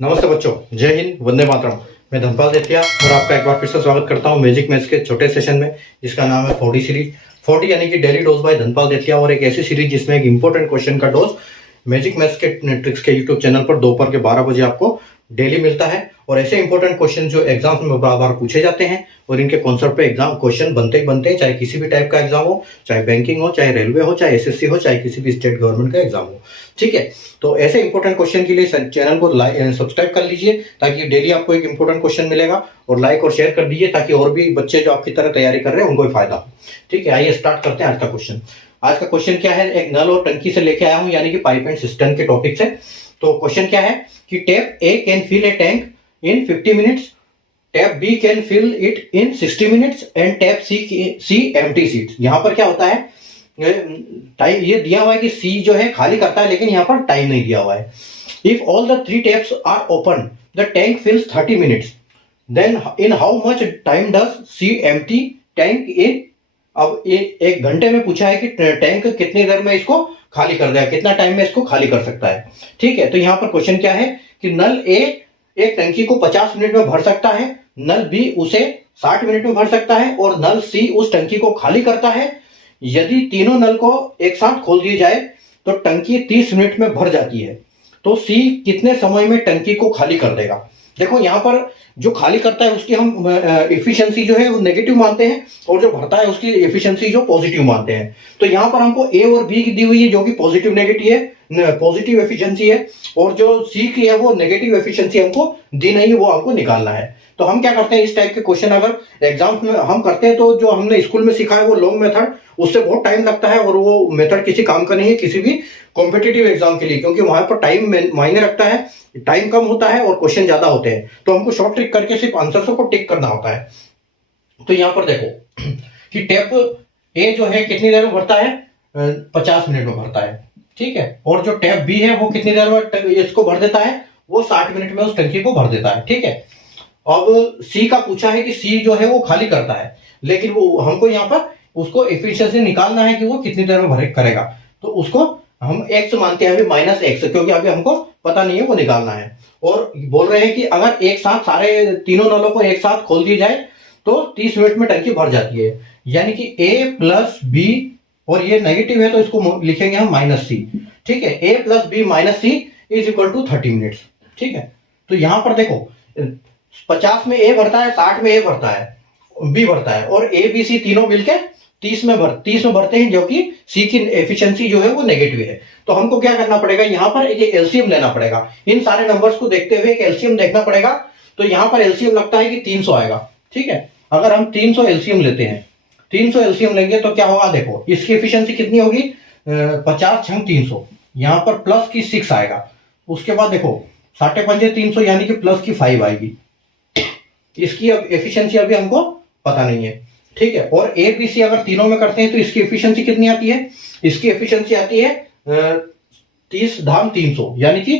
नमस्ते बच्चों, जय हिंद, वंदे मातरम। मैं धनपाल देतिया और आपका एक बार फिर से स्वागत करता हूं मैजिक मैथ्स के छोटे सेशन में, जिसका नाम है 40 सीरीज। 40 यानी कि डेली डोज बाय धनपाल देतिया, और एक ऐसी सीरीज जिसमें एक इंपॉर्टेंट क्वेश्चन का डोज मैजिक मैथ्स के ट्रिक्स के यूट्यूब चैनल पर दोपहर के 12 बजे आपको डेली मिलता है। और ऐसे इंपॉर्टेंट क्वेश्चन जो एग्जाम्स में बार बार पूछे जाते हैं और इनके कॉन्सेप्ट पे एग्जाम क्वेश्चन बनते ही बनते हैं, चाहे किसी भी टाइप का एग्जाम हो, चाहे बैंकिंग हो, चाहे रेलवे हो, चाहे एसएससी हो, चाहे किसी भी स्टेट गवर्नमेंट का एग्जाम हो। ठीक है, तो ऐसे इंपॉर्टेंट क्वेश्चन के लिए चैनल को सब्सक्राइब कर लीजिए, ताकि डेली आपको एक इंपॉर्टेंट क्वेश्चन मिलेगा। और लाइक और शेयर कर दीजिए, ताकि और भी बच्चे जो आपकी तरह तैयारी कर रहे हैं उनको भी फायदा हो। ठीक है, आइए स्टार्ट करते हैं आज का क्वेश्चन। आज का क्वेश्चन क्या है, एक नल और टंकी से लेके आया हूं, यानी कि पाइप एंड सिस्टम के टॉपिक से। तो क्वेश्चन क्या है कि tap A can fill a tank in 50 minutes, tap B can fill it in 60 minutes and tap C empties it. यहां पर क्या होता है, टाइम ये दिया हुआ है कि सी जो है खाली करता है, लेकिन यहां पर टाइम नहीं दिया हुआ है। If all the 3 taps are open the tank fills 30 minutes, then in how much time does C empty tank in. अब एक घंटे में पूछा है कि टैंक कितनी देर में इसको खाली कर देगा, कितना टाइम में इसको खाली कर सकता है। ठीक है, तो यहां पर क्वेश्चन क्या है कि नल ए एक टंकी को 50 मिनट में भर सकता है, नल बी उसे 60 मिनट में भर सकता है, और नल सी उस टंकी को खाली करता है। यदि तीनों नल को एक साथ खोल दिए जाए तो टंकी 30 मिनट में भर जाती है। तो सी कितने समय में टंकी को खाली कर देगा। देखो यहां पर जो खाली करता है उसकी हम एफिशिएंसी जो है वो नेगेटिव मानते हैं, और जो भरता है उसकी एफिशिएंसी जो पॉजिटिव मानते हैं। तो यहां पर हमको ए और बी की दी हुई है, जो कि पॉजिटिव नेगेटिव है, पॉजिटिव एफिशिएंसी है, और जो सी की है वो नेगेटिव एफिशिएंसी हमको दी नहीं है, वो हमको निकालना है। तो हम क्या करते हैं, इस टाइप के क्वेश्चन अगर एग्जाम्स में हम करते हैं, तो जो हमने स्कूल में सीखा है वो लॉन्ग मेथड, उससे बहुत टाइम लगता है, और वो मेथड किसी काम का नहीं है किसी भी कॉम्पिटिटिव एग्जाम के लिए, क्योंकि वहां पर टाइम मायने रखता है, टाइम कम होता है और क्वेश्चन ज्यादा होते हैं। तो हमको शॉर्ट ट्रिक करके सिर्फ आंसर को टिक करना होता है। तो यहां पर देखो कि टैप ए जो है कितनी देर में भरता है, 50 मिनट में भरता है। ठीक है, और जो टैप बी है वो कितनी देर में इसको भर देता है, वो 60 मिनट में उस टंकी को भर देता है। ठीक है, अब सी का पूछा है कि सी जो है वो खाली करता है, लेकिन वो हमको यहाँ पर उसको एफिशिएंसी निकालना है कि वो कितनी देर में भरे करेगा। तो उसको हम एक्स मानते हैं, अभी माइनस एक्स, क्योंकि अभी हमको पता नहीं है, वो निकालना है। और बोल रहे हैं कि अगर एक साथ सारे तीनों नलों को एक साथ खोल दी जाए तो 30 मिनट में टंकी भर जाती है, यानी कि ए प्लस बी, और ये नेगेटिव है तो इसको लिखेंगे हम माइनस सी। ठीक है, A plus B minus C is equal to 30 minutes. ठीक है, तो यहां पर देखो 50 में ए भरता है, 60 में ए भरता है, बी भरता है, और ए बी सी तीनों मिलकर 30 में भरते हैं, जो कि सी की एफिशिएंसी जो है वो नेगेटिव है। तो हमको क्या करना पड़ेगा, यहाँ पर एक एलसीएम लेना पड़ेगा। इन सारे नंबर्स को देखते हुए एक एलसीएम देखना पड़ेगा। तो यहाँ पर एलसीएम लगता है कि 300 आएगा। ठीक है, अगर हम 300 एलसीएम लेते हैं, 300 एलसीएम लेंगे तो क्या होगा, देखो इसकी एफिशिएंसी कितनी होगी, 50 छंग 300, यहाँ पर प्लस की 6 आएगा। उसके बाद देखो 6 300 यानी कि प्लस की 5 आएगी। इसकी अब एफिशिएंसी अभी हमको पता नहीं है। ठीक है, और ए बी सी अगर तीनों में करते हैं तो इसकी एफिशिएंसी कितनी आती है, इसकी एफिशिएंसी आती है 30 धाम 300, यानी कि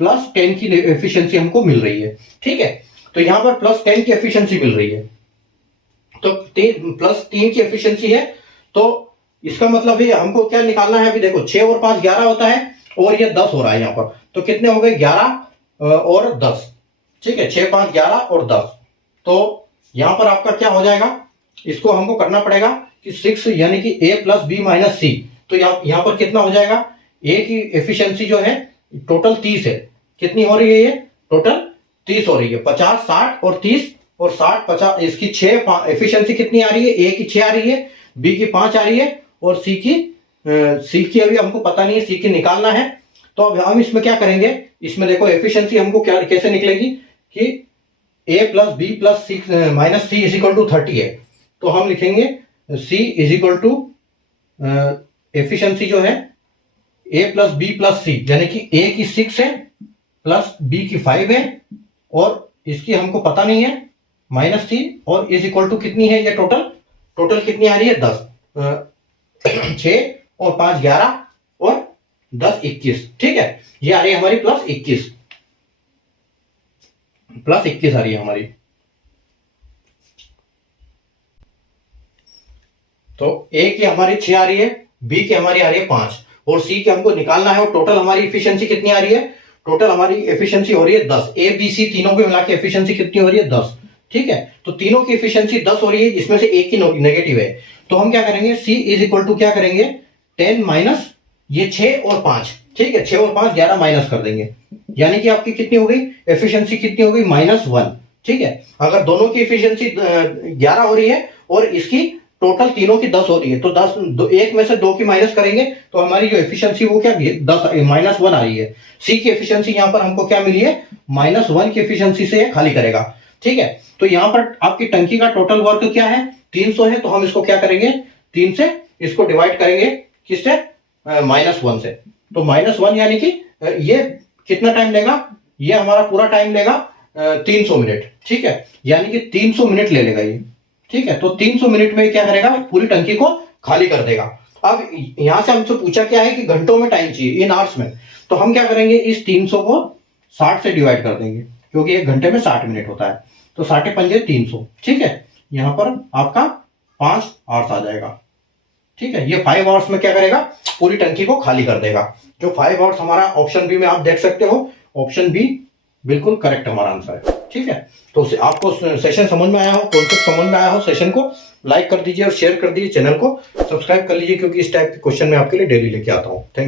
प्लस 10 की एफिशिएंसी हमको मिल रही है। ठीक है, तो यहां पर प्लस 10 की एफिशिएंसी मिल रही है, तो प्लस 3 की एफिशिएंसी है। तो इसका मतलब है हमको क्या निकालना है, अभी देखो 6 और 5 11 होता है, और ये 10 हो रहा है यहाँ पर, तो कितने हो गए 11 और 10। ठीक है, 6 5 11 और 10। तो यहां पर आपका क्या हो जाएगा, इसको हमको करना पड़ेगा कि 6 यानी कि ए प्लस बी माइनस सी। तो यहाँ पर कितना हो जाएगा, ए की एफिशिएंसी जो है टोटल 30 है, कितनी हो रही है, ये टोटल 30 हो रही है। 50 60 और 30 और 60 50, इसकी 6 एफिशिएंसी कितनी आ रही है, ए की 6 आ रही है, बी की 5 आ रही है, और सी की अभी हमको पता नहीं है, सी की निकालना है। तो अब हम इसमें क्या करेंगे, इसमें देखो एफिशिएंसी हमको क्या कैसे निकलेगी कि A plus B plus minus C is equal to 30 है। तो हम लिखेंगे C is equal to efficiency जो है A plus B plus C, यानी कि A की 6 है प्लस B की 5 है, और इसकी हमको पता नहीं है माइनस सी, और इज इक्वल टू कितनी है, ये टोटल कितनी आ रही है 10, 6 और 5 11 और 10 21। ठीक है, ये आ रही है हमारी प्लस 21 आ रही है हमारी। तो ए की हमारी 6 आ रही है, बी की हमारी आ रही है 5, और सी की हमको निकालना है, और टोटल हमारी इफिशियंसी कितनी आ रही है, टोटल हमारी एफिशिएंसी हो रही है 10, ए बी सी तीनों को मिला के एफिशिएंसी कितनी हो रही है 10, ठीक है। तो तीनों की एफिशिएंसी 10 हो रही है, इसमें से एक की नेगेटिव है, तो हम क्या करेंगे, सी इज इक्वल टू क्या करेंगे 10 माइनस ये 6 और 5, ठीक है, 6 और 5 11 माइनस कर देंगे, यानी कि आपकी कितनी हो गई एफिशिएंसी, कितनी हो गई -1, ठीक है। अगर दोनों की एफिशिएंसी 11 हो रही है और इसकी टोटल तीनों की 10 हो रही है, तो 10 एक में से 2 की माइनस करेंगे तो हमारी जो एफिशिएंसी वो क्या 10 -1 आ रही है। सी की एफिशिएंसी यहां पर हमको क्या मिली है -1 की एफिशिएंसी से खाली करेगा, ठीक है। तो यहां पर आपकी टंकी का टोटल वर्क क्या है 300 है, तो हम इसको क्या करेंगे 3 से इसको डिवाइड करेंगे किससे -1 से, तो -1 यानी कि ये कितना टाइम लेगा, ये हमारा पूरा टाइम लेगा 300 मिनट, ठीक है, यानी कि 300 मिनट ले लेगा ये, ठीक है। तो 300 मिनट में क्या करेगा पूरी टंकी को खाली कर देगा। अब यहां से हमसे पूछा क्या है कि घंटों में टाइम चाहिए, इन आवर्स में, तो हम क्या करेंगे इस 300 को 60 से डिवाइड कर देंगे, क्योंकि एक घंटे में 60 मिनट होता है, तो 60 पंजे 300, ठीक है। यहां पर आपका 5 आवर्स आ जाएगा, ठीक है। ये 5 आवर्स में क्या करेगा पूरी टंकी को खाली कर देगा। जो 5 आवर्स हमारा ऑप्शन बी में आप देख सकते हो, ऑप्शन बी बिल्कुल करेक्ट हमारा आंसर है, ठीक है। तो आपको सेशन समझ में आया हो, कॉन्सेप्ट समझ में आया हो, सेशन को लाइक कर दीजिए और शेयर कर दीजिए, चैनल को सब्सक्राइब कर लीजिए, क्योंकि इस टाइप के क्वेश्चन मैं आपके लिए डेली लेके आता हूँ। Thank you.